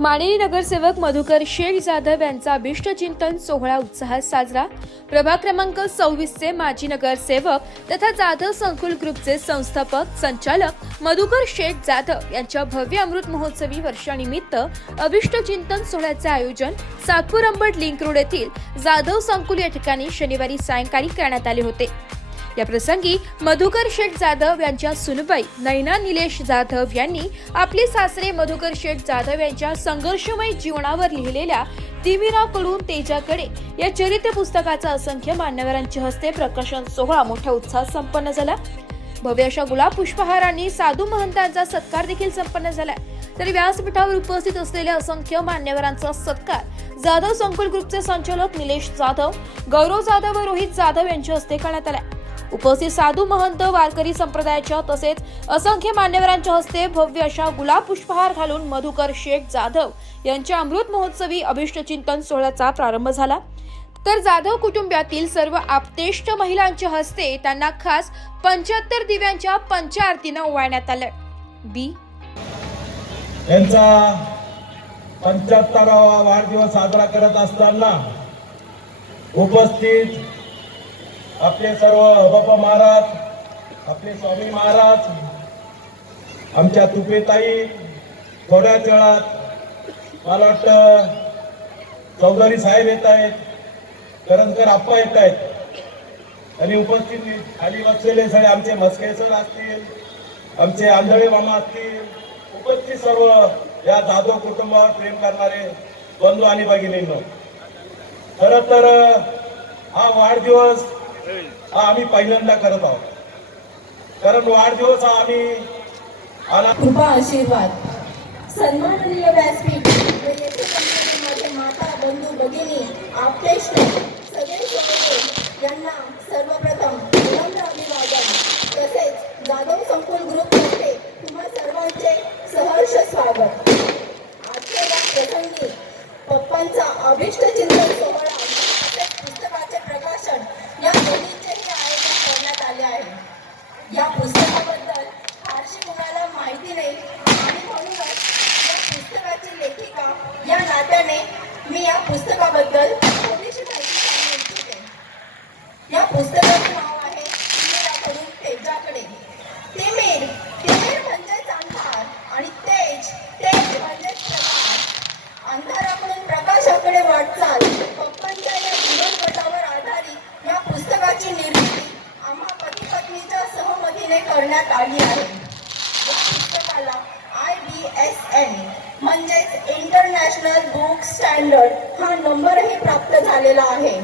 मानेरी नगरसेवक मधुकर शेख जाधव यांचा अभिष्ट चिंतन सोहळा उत्साहात साजरा। प्रभाग क्रमांक 26 चे माजी नगरसेवक तथा जाधव संकुल ग्रुपचे संस्थापक संचालक मधुकर शेख जाधव यांच्या भव्य अमृत महोत्सवी वर्षानिमित्त अभिष्ट चिंतन सोहळ्याचे आयोजन सातपूर अंबड लिंक रोड येथील जाधव संकुल या ठिकाणी शनिवारी सायंकाळी करण्यात आले होते। या प्रसंगी मधुकर शेख जाधव यांच्या सुनबाई नैना निलेश जाधव यांनी आपले सासरे मधुकर शेख जाधव यांच्या संघर्षमय जीवनावर लिहिलेल्या तिमिराकडून तेजाकडे या चरित्र पुस्तकाचा असंख्य मान्यवरांच्या हस्ते प्रकाशन सोहळा मोठ्या उत्साहात संपन्न झाला। भव्य अशा गुलाब पुष्पहारांनी साधू महंतांचा सत्कार देखील संपन्न झाला। तर व्यासपीठावर उपस्थित असलेल्या असंख्य मान्यवरांचा सत्कार जाधव संकुल ग्रुपचे संचालक निलेश जाधव, गौरव जाधव व रोहित जाधव यांच्या हस्ते करण्यात आला। उपस्थित साधू महंत, वारकरी संप्रदायाच्या तसेच असंख्य मान्यवरांच्या हस्ते भव्य अशा गुलाब पुष्पहार घालून मधुकर शेख जाधव यांच्या अमृत महोत्सवी अभिष्ट चिंतन सोहळ्याचा प्रारंभ झाला। तर जाधव कुटुंबातील सर्व आप्तेष्ट महिलांच्या हस्ते त्यांना खास 75 दिव्यांच्या पंचाआरतीनं ओवाळण्यात आलं। बी यांचा 75वा वाढदिवस साजरा करत असताना उपस्थित आपले सर्व बाप्पा महाराज, आपले स्वामी महाराज, आमच्या तुपेताई, थोड्याच वेळात मला वाटतं चौधरी साहेब येत आहेत, करंजकर आप्पा येत आहेत आणि उपस्थित खाली बसलेले सगळे आमचे मस्के सर असतील, आमचे आंधळे मामा असतील, उपस्थित सर्व या जाधव कुटुंबावर प्रेम करणारे बंधू आणि भगिनींनो, खरं तर हा वाढदिवस आम्ही पहिल्यांदा करत आहोत, कारण वाढदिवस हा आम्ही कृपा आशीर्वाद सन्माननीय व्यासपीठ माझे माता, बंधू, भगिनी, आप्तेष्ट सगळे सोबत यांना सर्वप्रथम विनम्र अभिवादन तसेच जाधव संकुल ग्रुपतर्फे तुम्हा सर्वांचे सहर्ष स्वागत। आजच्या या प्रसंगी पप्पांचा अभिष्ट चिंतन सोहळा तसेच पुस्तकाचे प्रकाशन या दोन्हीचेही आयोजन करण्यात आले आहे। या पुस्तकाबद्दल फारशी कोणाला माहिती नाही आणि म्हणूनच या पुस्तकाची लेखिका या नात्याने मी या पुस्तकाबद्दल थोडीशी माहिती सांगू इच्छिते। या पुस्तकाचे नाव आहे तिमिराकडून तेजाकडे। तिमिर म्हणजेच अंधार आणि तेज म्हणजेच प्रकाश। अंधाराकडून प्रकाशाकडे वाटचाल पप्पांच्या या जीवनपटावर आधारित या पुस्तकाची निर्मिती आम्हा पती पत्नीच्या सहमतीने करण्यात आली आहे। या पुस्तकाला IBSN म्हणजेच इंटरनॅशनल बुक स्टँडर्ड हा नंबरही प्राप्त झालेला आहे।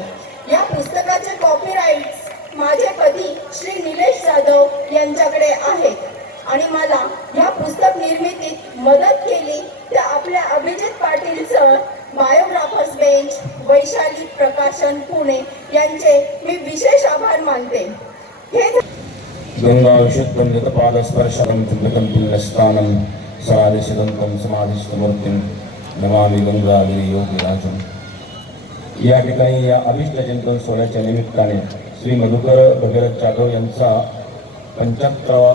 या पुस्तकाचे कॉपीराइट्स माझे पती श्री निलेश जाधव यांच्याकडे आहेत आणि मला या पुस्तक निर्मितीत मदत केली त्या आपल्या अभिजित पाटील सर, बायोग्राफर्स बेंच, वैशाली प्रकाशन पुणे यांचे मी विशेष आभार मानते। गंगाविशुद्धं पादस्पर्शनं चुम्बकं पुण्यस्थानं सरादिशदन्तं समाधिस्थमूर्तिं नमामि गंगागिरी योगिराजं। या ठिकाणी या अभिष्ट चिंतन सोहळ्याच्या निमित्ताने श्री मधुकर भगीरथ जाधव यांचा 75वा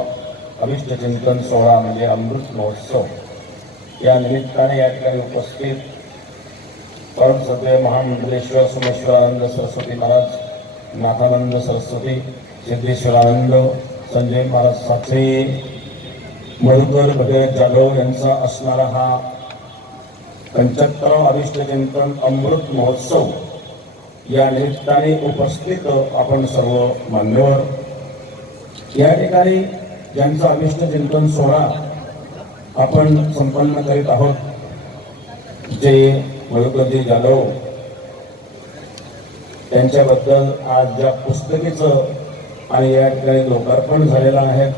अभिष्ट चिंतन सोहळा म्हणजे अमृत महोत्सव या निमित्ताने या ठिकाणी उपस्थित परम सद्य महामंडलेश्वर सोमेश्वरानंद सरस्वती महाराज, नाथानंद सरस्वती, सिद्धेश्वरानंद, संजय महाराज साखरे, मधुकर भगीरथ जाधव यांचा असणारा हा 75वा अभिष्ट चिंतन अमृत महोत्सव या निमित्ताने उपस्थित आपण सर्व मान्यवर या ठिकाणी ज्यांचा अभिष्ट चिंतन सोहळा आपण संपन्न करीत आहोत, जे मधुकरजी जाधव त्यांच्याबद्दल आज ज्या पुस्तकेचं आणि या ठिकाणी लोकार्पण झालेलं आहे,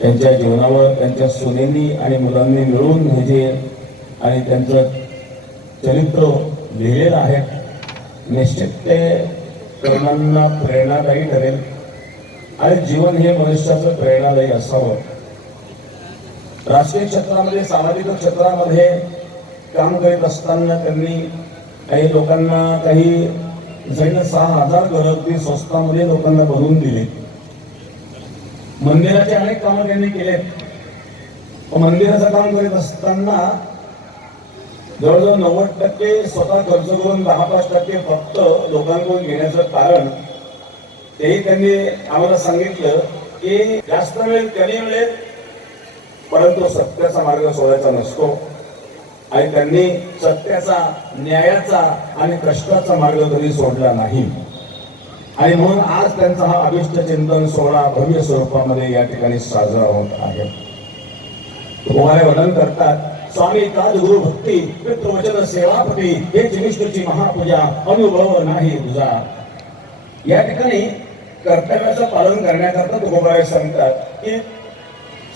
त्यांच्या जीवनावर त्यांच्या सुनेनी आणि मुलांनी मिळून हे जे आणि त्यांचं चरित्र लिहिलेलं आहे, निश्चित ते तरुणांना प्रेरणादायी ठरेल आणि जीवन हे मनुष्याचं प्रेरणादायी असावं। राजकीय क्षेत्रामध्ये, सामाजिक क्षेत्रामध्ये काम करीत असताना त्यांनी काही लोकांना काही 6,000 घरं ती संस्थांमध्ये लोकांना बनवून दिली। मंदिराचे अनेक कामं त्यांनी केलेत। मंदिराचं काम करीत असताना जवळजवळ 90% स्वतः खर्च करून 10-5% फक्त लोकांकडून घेण्याचं कारण तेही त्यांनी आम्हाला सांगितलं की जास्त वेळ कमी मिळेल, परंतु सत्याचा मार्ग सोडायचा नसतो आणि त्यांनी सत्याचा, न्यायाचा आणि कष्टाचा मार्ग कधी सोडला नाही. आणि म्हणून आज त्यांचा हा अभिष्ट चिंतन सोहळा भव्य स्वरूपामध्ये या ठिकाणी साजरा होत आहे. तुम्हाला वर्णन करतात, स्वामी काज गुरु भक्ती पितृवचन सेवापती हेच विष्णूची महापूजा, अनुभव नाही तुझा. या ठिकाणी कर्तव्याचं पालन करण्याकरता तुकोबाराय सांगतात की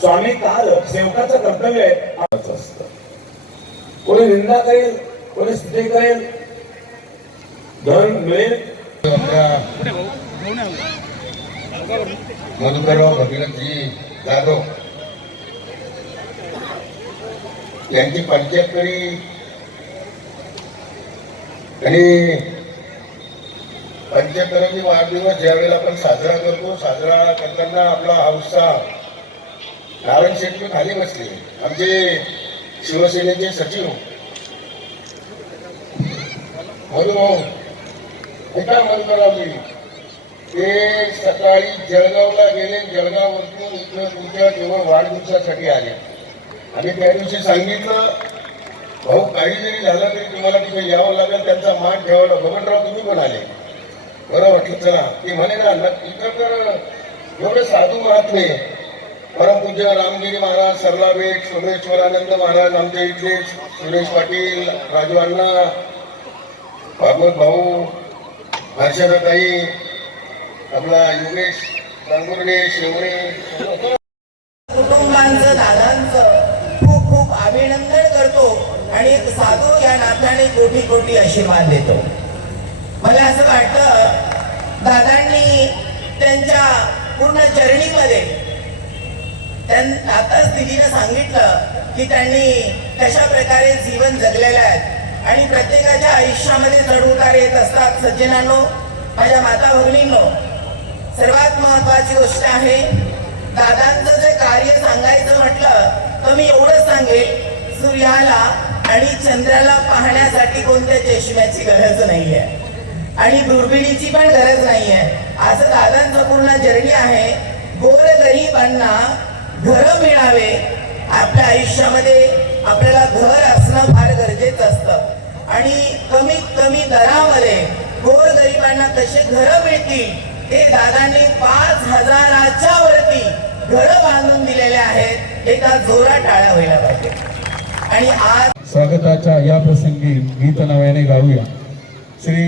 स्वामी काल सेवकाचं कर्तव्य असतं. कोणी निंदा करेल, कोणी स्तुती करेल, धन मिळेल. मधुकरराव भगीरथजी जाधव यांची 75वी आणि 75वी वाढदिवस ज्यावेळेला आपण साजरा करतो, साजरा करताना आपला हा उत्साह नारायण शेट्टी खाली बसले, आमचे शिवसेनेचे सचिव मधुभाऊ ऐका. मधुकररावजी ते सकाळी जळगावला गेले, जळगाववरून इथं तुमच्या केवळ वाढदिवसासाठी आले. आम्ही त्या दिवशी सांगितलं, भाऊ काही जरी झालं तरी तुम्हाला तिथे यावं लागेल, त्यांचा मान ठेवायला. बबनराव तुम्ही पण आले, बरं वाटलं. चला ती म्हणे ना, इथं तर एवढे साधू महात्मे, परमपूज्य रामगिरी महाराज, सरलाबेट, सोमेश्वरानंद महाराज, आमच्या इथले सुरेश पाटील, राजू अण्णा, भागवत भाऊ, हर्षदाताई, आपला योगेश गांगुर्डे, शेवणे, कुटुंबांचं, दादांचं खूप खूप अभिनंदन करतो आणि एक साधू या नात्याने कोटी कोटी आशीर्वाद देतो. मला असं वाटतं दादांनी त्यांच्या पूर्ण जर्नीमध्ये आताच दिदीनं सांगितलं की त्यांनी कशा प्रकारे जीवन जगलेलं आहे आणि प्रत्येकाच्या आयुष्यामध्ये चढ-उतार येत असतात. सज्जनांनो, माझ्या माता भगिनींनो, सर्वात महत्वाची गोष्ट आहे, दादांचं जे कार्य सांगायचं म्हटलं तर मी एवढंच सांगेल, सूर्याला आणि चंद्राला पाहण्यासाठी कोणत्या चष्म्याची गरज नाहीये आणि दुर्बिणीची पण गरज नाहीये. असं दादांचं पूर्ण जर्नी आहे. गोरगरिबांना घर मिळावे, आपल्या आयुष्यामध्ये आपल्याला घर असणं फार गरजेचं असतं आणि कमीत कमी दरामध्ये गोरगरिबांना कसे घर मिळतील हे दादांनी 5,000च्या वरती घर बांधून दिलेले आहेत. एका जोरात टाळ्या व्हायला पाहिजे. आणि आज स्वागताच्या या प्रसंगी गीत नव्याने गाऊया. श्री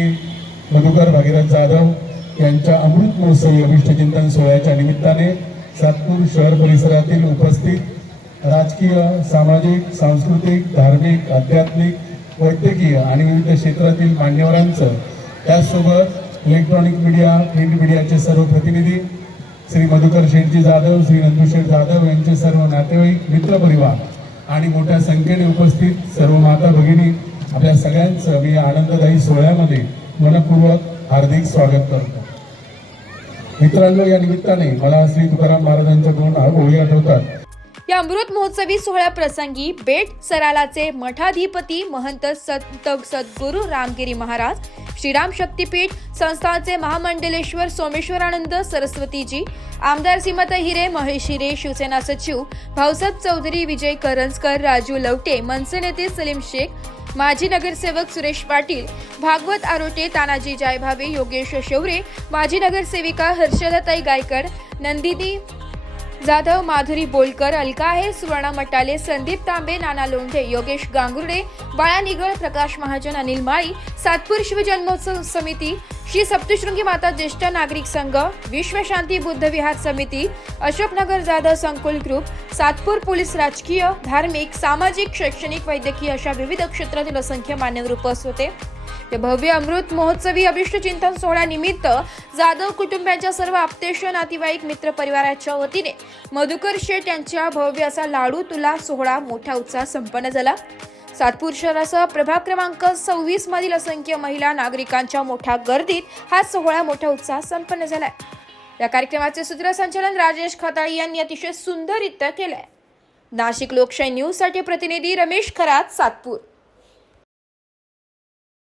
मधुकर भागीरथ जाधव यांच्या अमृत महोत्सवी अभिष्ट चिंतन सोहळ्याच्या निमित्ताने सातपूर शहर परिसरातील उपस्थित राजकीय, सामाजिक, सांस्कृतिक, धार्मिक, आध्यात्मिक, वैद्यकीय आणि विविध क्षेत्रातील मान्यवरांचं, त्याचसोबत इलेक्ट्रॉनिक मीडिया, प्रिंट मीडियाचे सर्व प्रतिनिधी, श्री मधुकर शेठजी जाधव, श्री नंदुशेठ जाधव यांचे सर्व नातेवाईक, मित्रपरिवार आणि मोठ्या संख्येने उपस्थित सर्व माता भगिनी, आपल्या सगळ्यांचं मी आनंददायी सोहळ्यामध्ये मनपूर्वक हार्दिक स्वागत करतो. मित्रांनो, या निमित्ताने मला श्री तुकाराम महाराजांच्या 2 ओळी आठवतात. या अमृत महोत्सवी सोहळ्याप्रसंगी बेट सरालाचे मठाधिपती महंत संत सद्गुरू रामगिरी महाराज, श्रीराम शक्तीपीठ संस्थानचे महामंडलेश्वर सोमेश्वरानंद सरस्वतीजी, आमदार सीमाताई हिरे, महेश हिरे, शिवसेना सचिव भाऊसाहेब चौधरी, विजय करंजकर, राजू लवटे, मनसे नेते सलीम शेख, माजी नगरसेवक सुरेश पाटील, भागवत आरोटे, तानाजी जायभावे, योगेश शेवरे, माजी नगरसेविका हर्षदाताई गायकर, नंदिनी जाधव, माधुरी बोलकर, अलका आहे, सुवर्णा मटाले, संदीप तांबे, नाना लोंढे, योगेश गांगुर्डे, बाळा निगळ, प्रकाश महाजन, अनिल माळी, सातपूर शिवजन्मोत्सव समिती, श्री सप्तशृंगी माता ज्येष्ठ नागरिक संघ, विश्वशांती बुद्ध विहार समिती, अशोकनगर जाधव संकुल ग्रुप, सातपूर पोलीस, राजकीय, धार्मिक, सामाजिक, शैक्षणिक, वैद्यकीय अशा विविध क्षेत्रातील असंख्य मान्यवर उपस्थित होते. या भव्य अमृत महोत्सवी अभिष्ट चिंतन सोहळ्यानिमित्त जाधव कुटुंबाच्या सर्व आप्तेष्ट, नातेवाईक, मित्र परिवाराच्या वतीने मधुकर शेठ यांच्या भव्य असा लाडू तुला सोहळा मोठा उत्साह संपन्न झाला. सातपूर शहरासह प्रभाग क्रमांक 26 मधील असंख्य महिला नागरिकांच्या मोठ्या गर्दीत हा सोहळा मोठा उत्साह संपन्न झालाय. या कार्यक्रमाचे सूत्रसंचालन राजेश खताळी यांनी अतिशय सुंदररित्या केलंय. नाशिक लोकशाही न्यूज साठी प्रतिनिधी रमेश खरात, सातपूर.